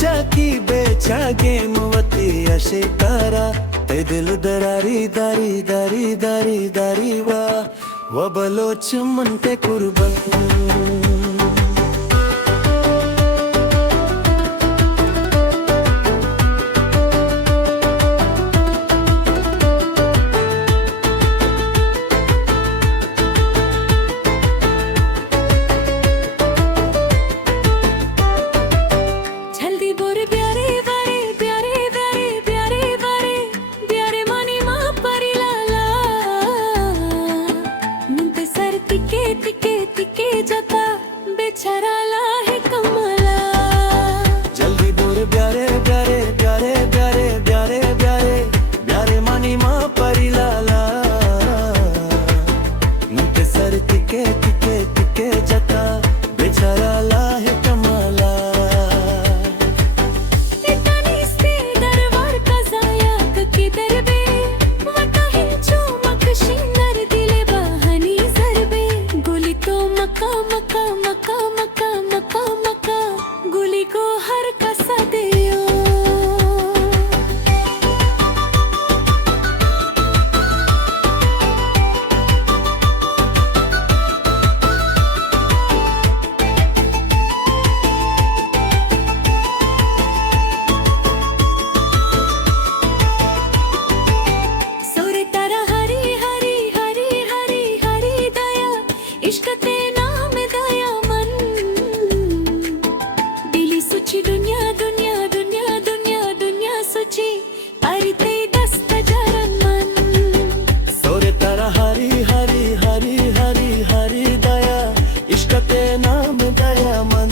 चाकी बेचागे मुवती अशे तारा ते दिल दरारी दारी दारी दारी दारी वा बलोच म्हणते कुर्बन बेचाराला है कमला जल्दी बोर प्यारे प्यारे प्यारे प्यारे प्यारे प्यारे प्यारे मानी माँ परिलाला नुते सर टिके टिके टिके जता बेचाराला है कमला इतनी दरबार का जाया किधर बे वता हिंचो मकशी नर दिले बहानी जरबे गोली तो मका मका मका मका मका मका गुली को हर कसा दियो सोरे तारा हरी हरी हरी हरी हरी दया इश्क ते नाम दया मन दिली सुची दुनिया दुनिया दुनिया दुनिया दुनिया सुची अरे ते दस्त जरन मन सोरे तारा हरी हरी हरी हरी हरी दया इश्क ते नाम दया मन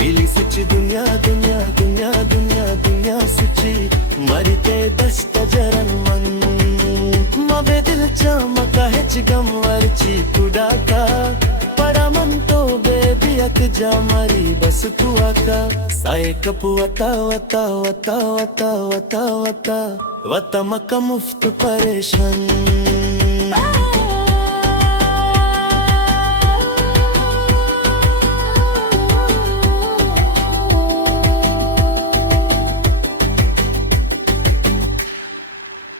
दिली सुची दुनिया दुनिया दुनिया दुनिया दुनिया सुची मरी ते दस्त जरन मन मबे दिल चमका हेच गमवरची कुडाका पडा म्हणतो बेबी अक जा मारी बस तू आका साये कपू वता वता वता वता वता वता वता मका मुफ्त परेशान